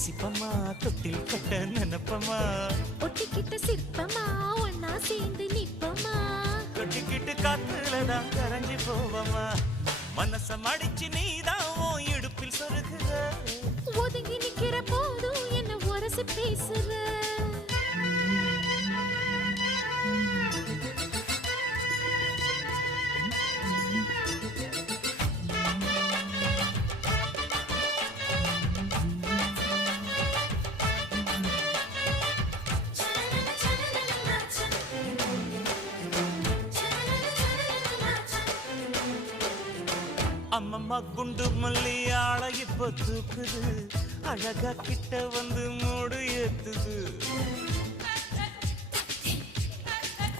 ரசிப்பமா தொட்டில் கட்ட நினைப்பமா ஒட்டிக்கிட்ட சிற்பமா ஒன்னா சேர்ந்து நிப்பமா கொட்டிக்கிட்டு காத்துலதான் கரைஞ்சி போவமா மனச மடிச்சு நீதான் உன் இடுப்பில் சொருகுற ஒதுங்கி நிக்கிற போதும் என்ன உரசி பேசுற அம்மம்மா குண்டு மல்லி ஆள இப்ப தூக்குது அழகா கிட்ட வந்து மூடு ஏத்துது